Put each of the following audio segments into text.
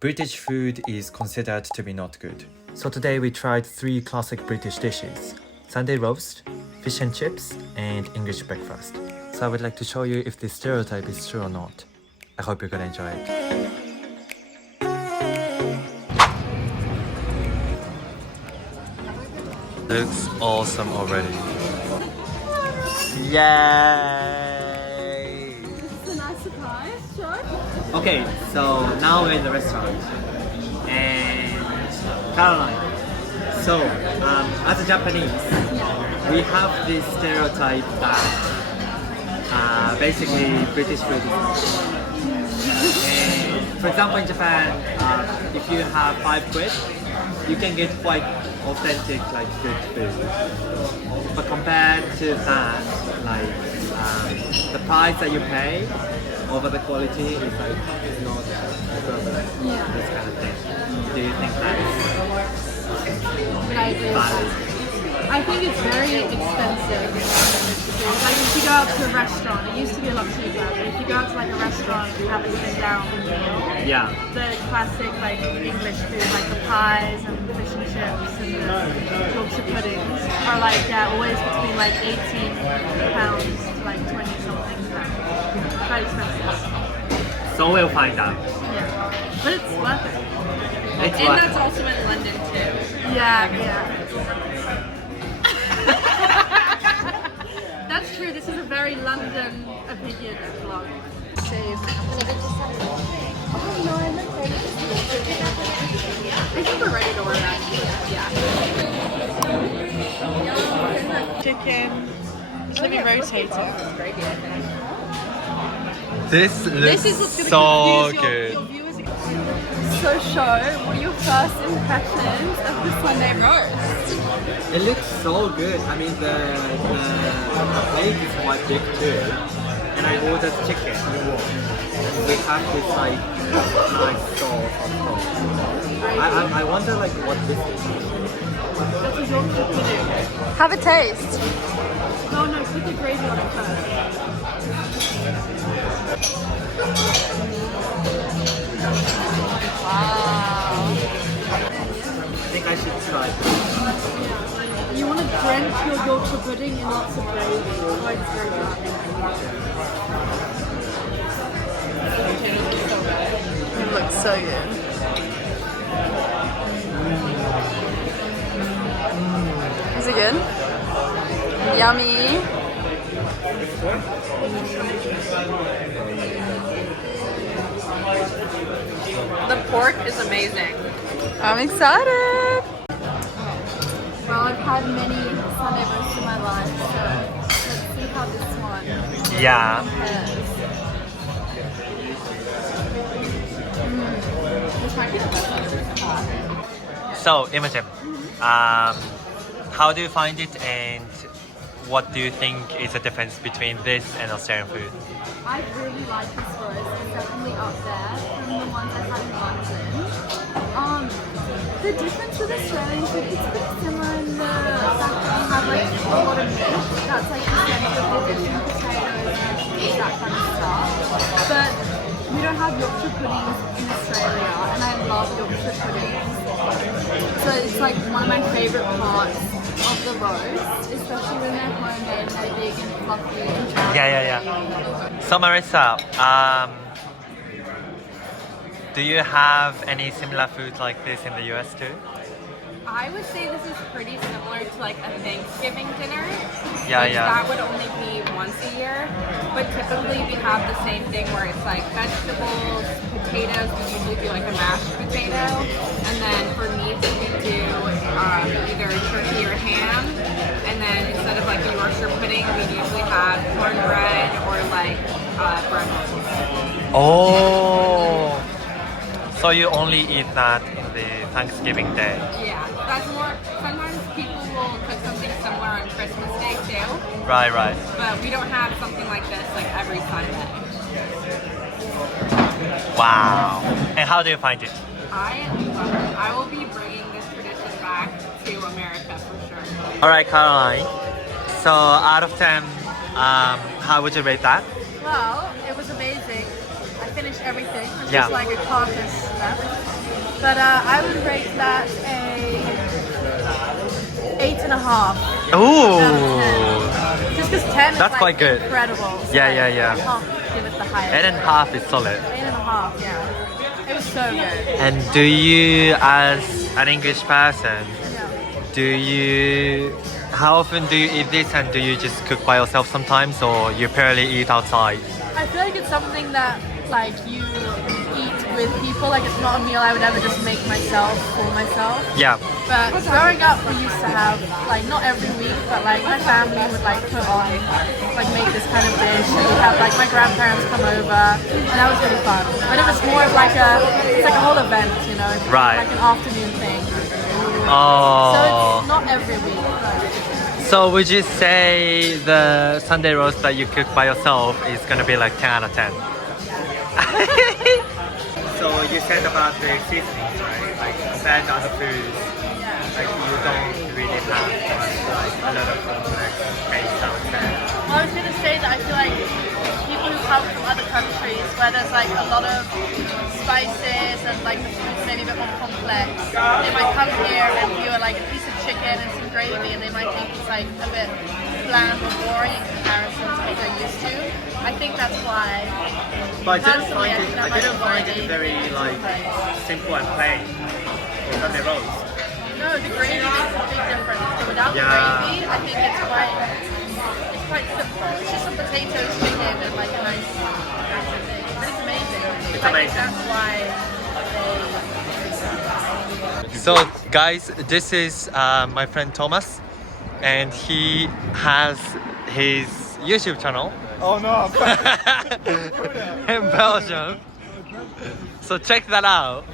British food is considered to be not good. So today we tried 3 classic British dishes: Sunday roast, fish and chips, and English breakfast. So I would like to show you if this stereotype is true or not. I hope you're gonna enjoy it. Looks awesome already. Yay! It's a nice surprise, sure. Okay, so now we're in the restaurant. And Caroline, so as a Japanese, we have this stereotype that basically British food is not good. And for example, in Japan, if you have 5 quid, you can get quite authentic, like good food. But compared to that, like the price that you pay over the quality is like not equivalent. This kind of thing. Do you think that is valid? I think it's very expensive. Like if you go out to a restaurant, it used to be a lot cheaper, but if you go out to like a restaurant and have a sit down meal, the classic like English food, like the pies and the fish and chips and the Yorkshire puddings are like always between like £18 to like 20 something pounds. Quite expensive. So we'll find out. Yeah, but it's worth it. It's And worth that's it. also in London too. Yeah. That's true. This is a very London opinion vlog. Oh no, I'm ready. I think we're ready to order. Yeah. Chicken. Just let me rotate it. This looks This is what's so going to good. confuse your viewers. So show, what are your first impressions of the Sunday roast? It looks so good. I mean, the plate is quite big too. And I ordered chicken. We have this like nice sauce on top. I wonder like what this is. That's a Yorkshire pudding. Have a taste. No, put the gravy on it first. Wow. I think I should try this. You want to drench your Yorkshire pudding in lots of gravy. Oh, it's very good. It looks so good. Is it good? Yummy. The pork is amazing. I'm excited. Well, I've had many Sunday roasts in my life, so let's see how this one Yeah. compares. This might be the best one. So, Imogen, how do you find it, and what do you think is the difference between this and Australian food? I really like this roast. It's definitely up there from the ones I've had in London. The difference with Australian food is pretty similar in the fact that we have like a lot of meat. That's like the centre of the dish and potatoes and that kind of stuff. But we don't have Yorkshire puddings in Australia, and I love Yorkshire puddings. So it's like one of my favourite parts of the roast, especially when they're homemade and they're big and fluffy and chunky. Yeah. So Marissa, do you have any similar food like this in the US too? I would say this is pretty similar to like a Thanksgiving dinner. Yeah. That would only be once a year. But typically we have the same thing where it's like vegetables, potatoes, we usually do like a mashed potato. And then for meats we do either turkey or ham. And then instead of like a Yorkshire pudding, we usually have cornbread or like bread rolls. Oh, so you only eat that in the Thanksgiving day? Yeah, that's more, sometimes people will cook something similar on Christmas Day too. Right. But we don't have something like this like every Sunday. Wow. And how do you find it? I will be bringing this tradition back to America for sure. Alright, Caroline. So out of 10, how would you rate that? Well, it was amazing. I finished everything. It's Yeah. just like a carcass left. but I would rate that a 8.5. Ooh, Just because 10 is That's like quite good. incredible. So Yeah. I can't give it the highest. 8.5 is solid. 8.5, yeah. It was so good. And do you, as an English person, Yeah. how often do you eat this, and do you just cook by yourself sometimes, or you purely eat outside? I feel like it's something that like you eat with people. Like it's not a meal I would ever just make myself for myself. Yeah. But growing up, we used to have like not every week, but like my family would like put on like make this kind of dish. And we'd have like my grandparents come over, and that was really fun. But it was more of like it's like a whole event, you know. It's Right. like an afternoon thing. So Oh. it's not every week. So would you say the Sunday roast that you cook by yourself is gonna be like 10 out of 10? So you said about the seasonings, right? Like compared to other foods, like you don't really have like a lot of complex taste, I would say. Well, I was going to say that I feel like people who come from other countries where there's like a lot of spices and like the food's maybe a bit more complex, they might come here and view like a piece of chicken and some gravy, and they might think it's like a bit bland or boring in comparison to what they're used to. I think that's why. But Personally, I didn't find it very like simple and plain for Sunday roast. No, the gravy makes a big difference. So without Yeah. gravy, I think it's quite simple. It's just some potatoes, chicken, and like a nice thing. But it's amazing. It's I amazing. think that's why. So guys, this is my friend Thomas, and he has his YouTube channel. Oh no! In Belgium. So check that out.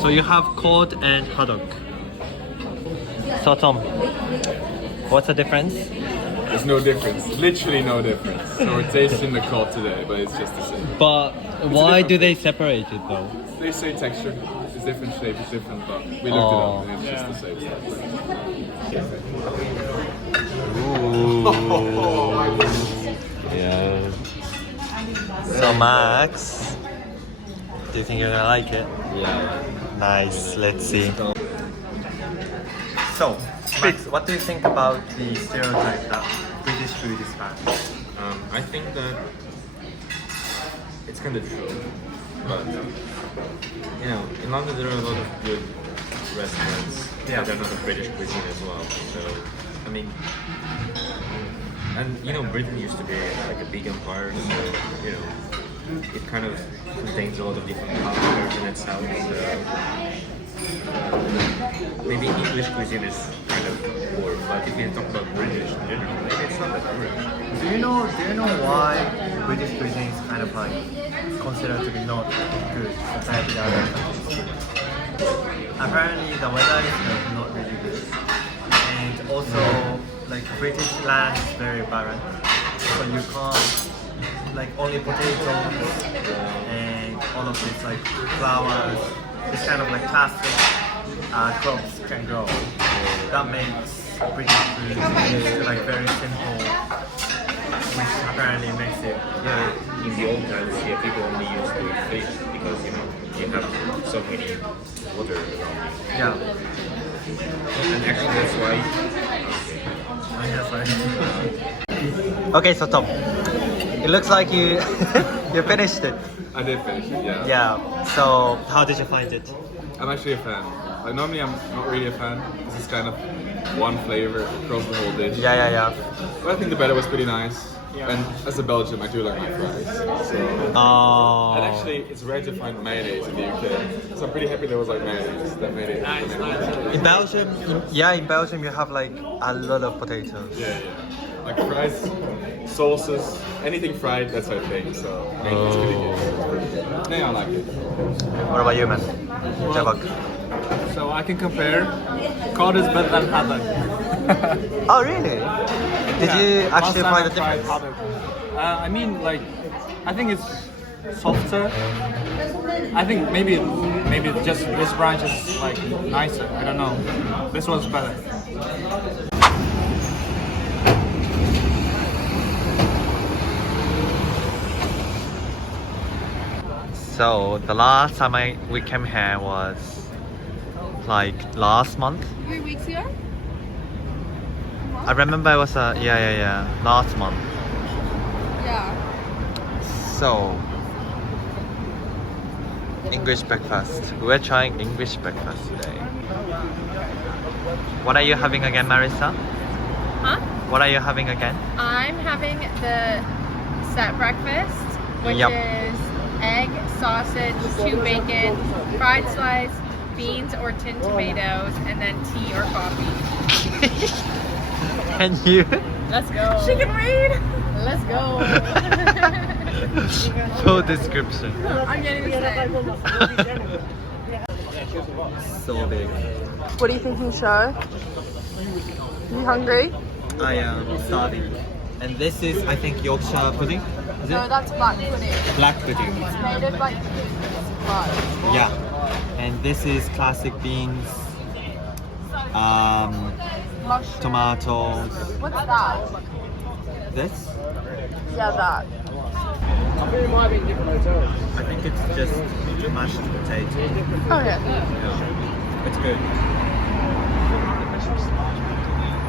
So you have cod and haddock. So Tom, what's the difference? There's no difference. Literally no difference. So we're tasting the cod today, but it's just the same. But why do they separate it though? They say texture. It's different shape, it's different, but we looked it Oh. up and it's just the same stuff. Yeah. So Max, do you think you're gonna like it? Yeah. Nice. Let's see. So, Max, what do you think about the stereotype that British food is bad? I think that it's kind of true, but you know, in London there are a lot of good restaurants that are not a British cuisine as well. So, I mean, and you know, Britain used to be like a big empire, so you know, it kind of contains a lot of different cultures in itself. So, maybe English cuisine is kind of poor, but if you talk about British in general, maybe it's not that British. Do you know why British cuisine is kind of like considered to be not good compared to the other countries? Apparently the weather is like not really good, and also like British land is very barren, so you can't like only potatoes and all of this like flowers, this kind of like classic crops can grow. That makes British food like very simple, which apparently makes it In the old times, yeah, people only used to eat fish because you know you have so many water around you. yeah. And actually that's why. Okay, so Tom, it looks like you you finished it. I did finish it, yeah. Yeah. So how did you find it? I'm actually a fan. Like normally I'm not really a fan. This is kind of one flavor across the whole dish. Yeah. But I think the batter was pretty nice. And as a Belgian, I do like my fries. So. Oh. And actually, it's rare to find mayonnaise in the UK. So I'm pretty happy there was like mayonnaise that made it. In Belgium, in Belgium you have like a lot of potatoes. Yeah. Like fries, sauces, anything fried, that's my thing. So it's pretty good. Yeah, I like it. What about you, man? Jabak. So I can compare. Cod is better than haddock. Oh really? Did you actually find the difference? I mean, like, I think it's softer. I think maybe just this branch is like nicer. I don't know. This one's better. So the last time we came here was like last month. 3 weeks ago? I remember it was last month. Yeah. So English breakfast. We're trying English breakfast today. What are you having again, Marissa? Huh? What are you having again? I'm having the set breakfast, which Yep. is egg, sausage, 2 bacon, fried slice, beans or tinned tomatoes, and then tea or coffee. Can you? Let's go. She can read. Let's go. Full description. I'm getting the So big. What are you thinking, Sho? You hungry? I am starving. And this is, I think, Yorkshire pudding. Is No, it? that's black pudding. Black pudding. It's made of like fudge. Yeah. And this is classic beans, Mushroom. tomatoes. What's that? This? Yeah, that. I think it's just mashed potato. Okay. Yeah. It's good.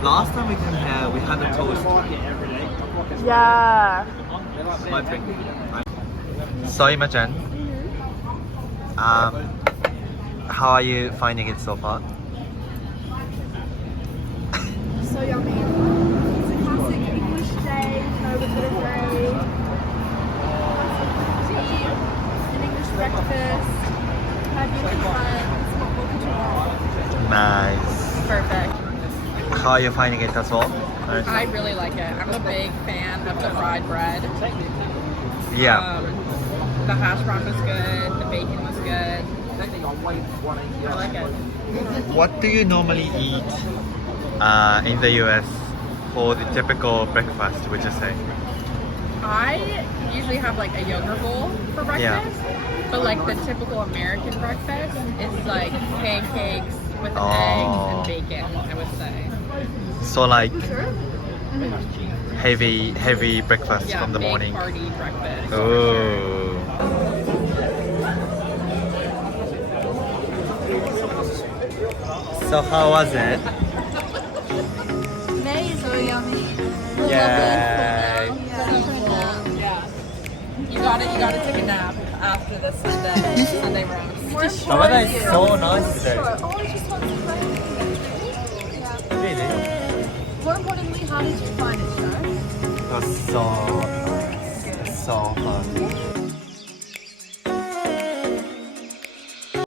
Last time we came here, we had a toast. Yeah. My big. So Imogen, how are you finding it so far? So yummy. It's a classic English day, with a bit of gravy, tea, an English breakfast, have you some friends, what more could you want? Nice. Perfect. How are you finding it as well? I really like it. I'm a big fan of the fried bread. Yeah. The hash brown was good. The bacon was good. I like it. What do you normally eat in the US for the typical breakfast, would you say? I usually have like a yogurt bowl for breakfast. Yeah. But like the typical American breakfast is like pancakes with Oh. eggs and bacon, I would say. So like heavy breakfast Yeah, from the big morning. party breakfast. Oh. So how was it? So yummy. Yay. Yeah. You gotta take a nap after the Sunday roast. The weather is so nice today. Oh, I just want some breakfast. Really? More importantly, how did you find it, Sho? It was so nice. So fun.